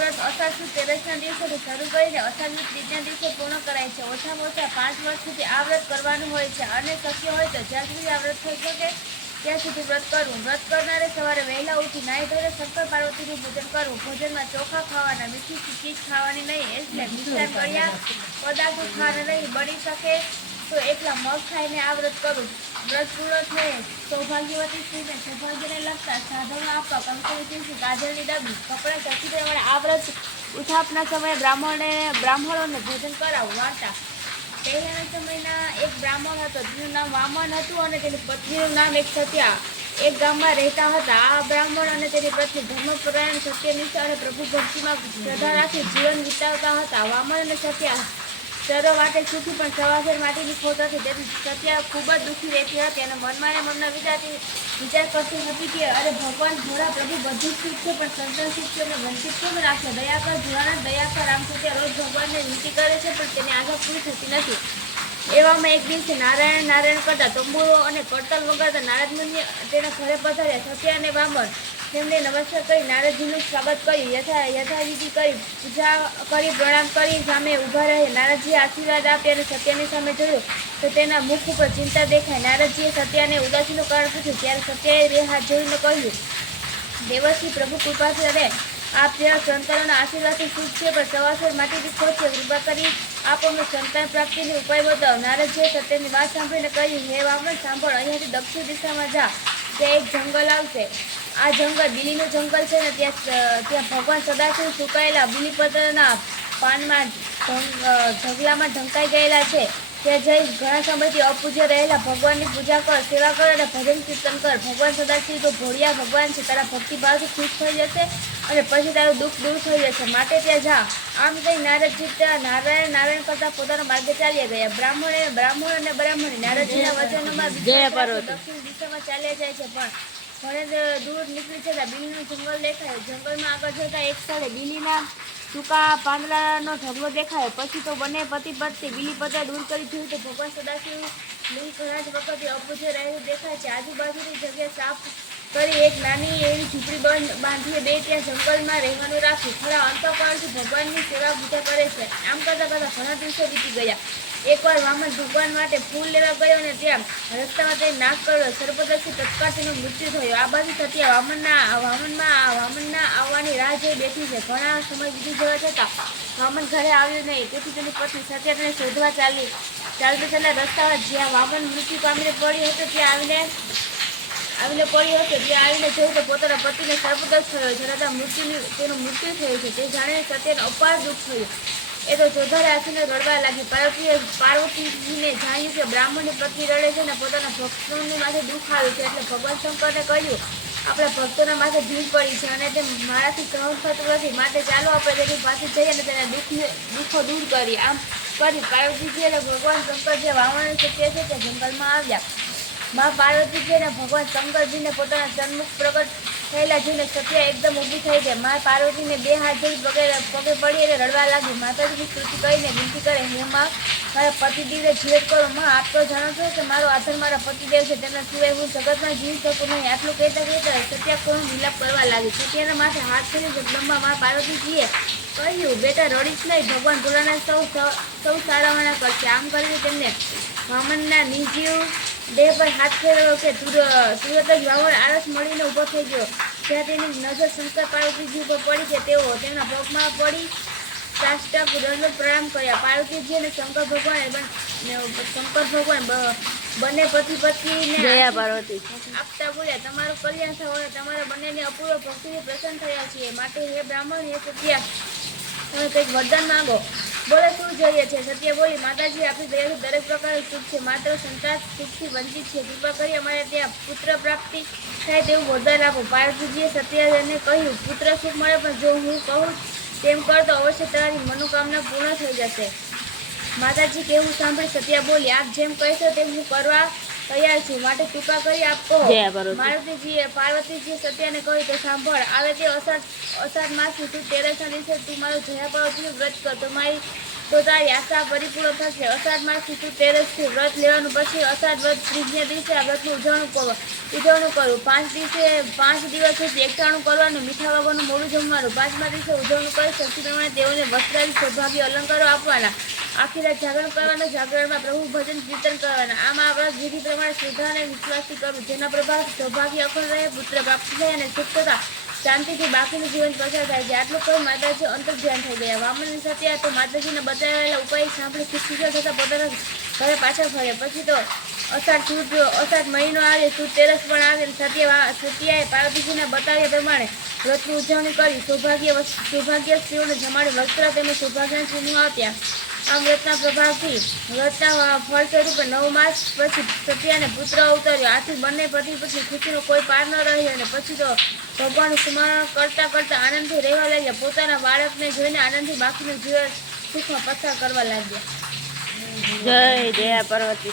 વ્રત અષાઢ સુદ તેરસના દિવસેથી શરૂ કરીને અષાઢ સુદ ત્રીજના દિવસે પૂર્ણ કરાય છે. ઓછામાં ઓછા 5 વર્ષ સુધી આ વ્રત કરવાનું હોય છે અને શક્ય હોય તો જ્યાં સુધી આ વ્રત થઈ શકે ત્યાં સુધી વ્રત કરવું. વ્રત કરનારે સવારે વહેલા ઉઠી નાહી ધોઈને શંકર પાર્વતીનું પૂજન કરવું. ભોજનમાં ચોખા ખાવાના, મીઠી ચીજ ખાવાની નહીં, એટલે મિષ્ટાન કર્યા પદાર્થો ખાવાના નહીં. બની શકે તો એકલા મગ ખાઈને આ વ્રત કરવું. વ્રત પૂર્ણ થયે સૌભાગ્યવતી સ્ત્રીને સૌભાગ્યને લગતા સાધનો આપવા. કંકુની તુલસી, ગાજરની ડબ્બી, કપડાં ચકી દેવાના. આ વ્રત ઉઠાપના સમયે બ્રાહ્મણોને ભોજન કરાવવું. વાર્તા. પહેલાના સમયના એક બ્રાહ્મણ હતો, તેનું નામ વામન હતું અને તેની પત્નીનું નામ એક સત્યા. એક ગામમાં રહેતા હતા. આ બ્રાહ્મણ અને તેની પત્ની ધર્મપરાયણ, સત્યનિષ્ઠ અને પ્રભુ ભક્તિમાં શ્રદ્ધા રાખી જીવન વિતાવતા હતા. વામન અને સત્યા ચરો માટે સુખી, પણ સવાસર માટેની ખોટ હતી. તેથી સત્યા ખૂબ જ દુઃખી રહેતી હતી અને મનમાં ને મનમાં વિચાર કરતી હતી કે અરે ભગવાન ભોળા પ્રભુ બધું જ સુખ છે, પણ સંતાન સુખ છે અને વંચિત કેમ રાખે? દયા કર ભોળાનાથ, દયા કર. આમ સત્યા રોજ ભગવાનને વિનંતી કરે છે, પણ તેની આશા પૂરી થતી નથી. એવામાં એક દિવસે નારાયણ નારાયણ કરતા, તંબુરો અને કરતાલ વગાડતા નારદ મુનિ તેના ઘરે પધાર્યા. સત્ય અને વામન તેમને નમસ્કાર કરી નારદજીનું સ્વાગત કર્યું. યથાવિધિ કરી પૂજા કરી પ્રણામ કરી સામે ઊભા રહે. નારદજીએ આશીર્વાદ આપ્યા અને સત્યની સામે જોયું તો તેના મુખ ઉપર ચિંતા દેખાય. નારદજીએ સત્યાને ઉદાસીનું કારણ પૂછ્યું. ત્યારે સત્યાએ બે હાથ જોડીને કહ્યું, દેવશ્રી પ્રભુ કૃપાથી અને આપ જેવા સંતાનોના આશીર્વાદથી સુખ છે, પણ સવાસર માટેથી ખોટ છે. કૃપા કરી આપ અમને સંતાન પ્રાપ્તિનો ઉપાય બતાવો. નારદજીએ સત્યની વાત સાંભળીને કહ્યું, હે વામન, સાંભળ. અહીંયાથી દક્ષિણ દિશામાં જા, ત્યાં એક જંગલ આવશે. આ જંગલ બીલીનું જંગલ છે ને ત્યાં ભગવાન સદાશિવ સુકાયેલા બીલીપત્રના પાનમાં ઢગલામાં ઢંકાઈ ગયેલા છે. ત્યાં જઈ ઘણા સમયથી અપૂજ્ય રહેલા ભગવાનની પૂજા કર, સેવા કર અને ભજન કીર્તન કર. ભગવાન સદાશિવ તો ભોળિયા ભગવાન છે, તારા ભક્તિભાવથી ખુશ થઈ જશે અને પછી તારું દુઃખ દૂર થઈ જશે, માટે ત્યાં જા. આમ કહી નારદજી ત્યાં નારાયણ નારાયણ કરતા પોતાના માર્ગે ચાલ્યા ગયા. બ્રાહ્મણ અને બ્રાહ્મણી નારદજીના વચનોમાં દક્ષિણ દિશામાં ચાલ્યા જાય છે, પણ ઘણે દૂર નીકળી જતા બીલીનું જંગલ દેખાય. જંગલમાં આગળ જતા એક સ્થળે બીલીના સૂકા પાંદડાનો ઢગલો દેખાયો. પછી તો બંને પતિ પત્ની બીલીપત્ર દૂર કરી જોયું તો ભગવાન સદાશિવ લિંગ ઘણા જ વખતથી અપૂજ્ય રહેલું દેખાય છે. આજુબાજુની જગ્યા સાફ કરી એક નાની એવી ઝૂંપડી બાંધીએ બે ત્યાં જંગલમાં રહેવાનું રાખ્યું. થોડા અંતઃકરણથી ભગવાનની સેવા પૂજા કરે છે. આમ કરતાં કરતાં ઘણા દિવસો વીતી ગયા. એકવાર વામન ભગવાન માટે ફૂલ લેવા ગયો અને ત્યાં રસ્તામાં તે નાક કર્યો. સર્પદર્શી તત્કાળ તેનું મૃત્યુ થયું. આ બાજુ સત્યા વામનના આવવાની રાહ જોઈ બેઠી છે. ઘણા સમય વીતી જવા છતાં વામન ઘરે આવ્યો નહીં. તેથી તેની પત્ની સત્યા તેને શોધવા ચાલતા રસ્તામાં જ્યાં વામન મૃત્યુ પામીને પડ્યો હતો ત્યાં આવીને જોયું તો પોતાના પતિને સર્પદર્શ થયો. છતાં તેનું મૃત્યુ થયું છે. તે જાણીને સત્યને અપાર દુઃખ થયું. એ તો ચોધારે આંસુને રડવા લાગી. પાર્વતીજીને જાણ્યું કે બ્રાહ્મણની પત્ની રડે છે અને પોતાના ભક્તોની માથે દુઃખ આવ્યું છે. એટલે ભગવાન શંકરને કહ્યું, આપણા ભક્તોના માથે ભીડ પડી છે અને તે મારાથી સહન થતું નથી, માટે ચાલો આપણે તેની પાસે જઈએ અને તેના દુઃખો દૂર કરીએ. આમ કરી પાર્વતીજી અને ભગવાન શંકર જે વામન સત્ય છે તે જંગલમાં આવ્યા. મા પાર્વતીજી અને ભગવાન શંકરજીને પોતાના સન્મુખ પ્રગટ થયેલા જોઈને સત્યા એકદમ ઊભી થઈ ગઈ. મા પાર્વતીને બે હાથ જોડી પગે પડી અને રડવા લાગી. માતાજીની સ્તુતિ કરીને વિનંતી કરે, હે મા, મારા પતિદેવને જીવત કરો. માં, આપ તો જાણો છો કે મારો આધાર મારા પતિદેવ છે, તેમના સિવાય હું જગતમાં જીવી શકું નહીં. આટલું કહેતા સત્યા કરુણ વિલાપ કરવા લાગી. સત્યાના માથે હાથ ફેરી જગદંબા મા પાર્વતીજીએ કહ્યું, બેટા રડીશ નહીં, ભગવાન ભોળાનાથ સૌ સારાવાના કરશે. આમ કરીને તેમને વામનના નિર્જીવ દેહ પર હાથ ફેરવ્યો કે તુરત જ વામન આળસ મળીને ઊભો થઈ ગયો. જ્યાં તેની નજર શંકર પાર્વતીજી ઉપર પડી કે તેઓ તેમના પગમાં પડી સાષ્ટાંગ દંડ પ્રણામ કર્યા. પાર્વતીજી અને શંકર ભગવાન બંને પતિ પત્નીને આપતા બોલ્યા, તમારું કલ્યાણ થયું અને તમારા બંનેની અપૂર્વ ભક્તિથી પ્રસન્ન થયા છીએ. માટે હે બ્રાહ્મણ, હે સત્યા, તમે કંઈક વરદાન માંગો. બોલે, શું જોઈએ છે? સત્ય બોલી, માતાજી આપણી દયાથી દરેક પ્રકારનું સુખ છે, માત્ર સંતાન સુખથી વંચિત છે. કૃપા કરી અમારે ત્યાં પુત્ર પ્રાપ્તિ થાય તેવું વરદાન આપો. પાર્વતીજીએ સત્યાને કહ્યું, પુત્ર સુખ મળે, પણ જો હું કહું તેમ કરતો અવશ્ય તમારી મનોકામના પૂર્ણ થઈ જશે. માતાજી કહેવું સાંભળી સત્યા બોલી, આપ જેમ કહેશો તેમ હું કરવા તૈયાર છું, માટે કૃપા કરી આપ કહો. પાર્વતીજીએ સત્યાને કહ્યું, તો સાંભળ. આવે તે અષાઢ માસની તું તેરસના દિવસે તું મારું જયા પાર્વતીનું વ્રત કર. તો મારી તો તારી આશા પરિપૂર્ણ થશે. અષાઢ માસથી તું તેરસથી વ્રત લેવાનું. પછી અષાઢ વ્રત ત્રીજને દિવસે આ વ્રતનું ઉજવણું કરવું. 5 દિવસ સુધી એકટાણું કરવાનું, મીઠા વગરનું મોડું જમવાનું. 5મા દિવસે ઉજવણું કરી શક્તિ પ્રમાણે તેઓને વસ્ત્રાદી સૌભાગ્ય અલંકારો આપવાના. આખી રાત જાગરણ કરવાનું. જાગરણમાં પ્રભુ ભજન કીર્તન કરવાના. આમ આ વ્રત વિધિ પ્રમાણે શ્રદ્ધા અને વિશ્વાસથી કરવું, જેના પ્રભાવથી સૌભાગ્ય અખંડ રહે, પુત્ર પ્રાપ્ત થાય અને સુખ તથા શાંતિથી બાકીનું જીવન પસાર થાય છે. આટલું કહી માતાજી અંતર ધ્યાન થઈ ગયા. વામનની સત્યા તો માતાજીને બતાવેલા ઉપાય સાંભળી ખુશખુશાલ થતા પોતાના ઘરે પાછા ફર્યા. પછી તો અષાઢ મહિનો આવે, સુદ તેરસ પણ આવેલ. સત્યાએ પાર્વતીજીને બતાવ્યા પ્રમાણે વ્રતની ઉજવણી કરી. સૌભાગ્ય સ્ત્રીઓને જમાડી વસ્ત્ર તેમજ સૌભાગ્યના ચિહ્નો આપ્યા. આમ વ્રતના પ્રભાવથી વ્રતના ફળ સ્વરૂપે 9 માસ પછી સત્યાને પુત્ર અવતર્યો. આથી બંને પતિ પત્ની ખુશીનો કોઈ પાર ન રહ્યો અને પછી તો ભગવાનનું સ્મરણ કરતા કરતા આનંદથી રહેવા લાગ્યા. પોતાના બાળકને જોઈને આનંદથી બાકીનું જીવન સુખમાં પસાર કરવા લાગ્યા. જય દયા પાર્વતી.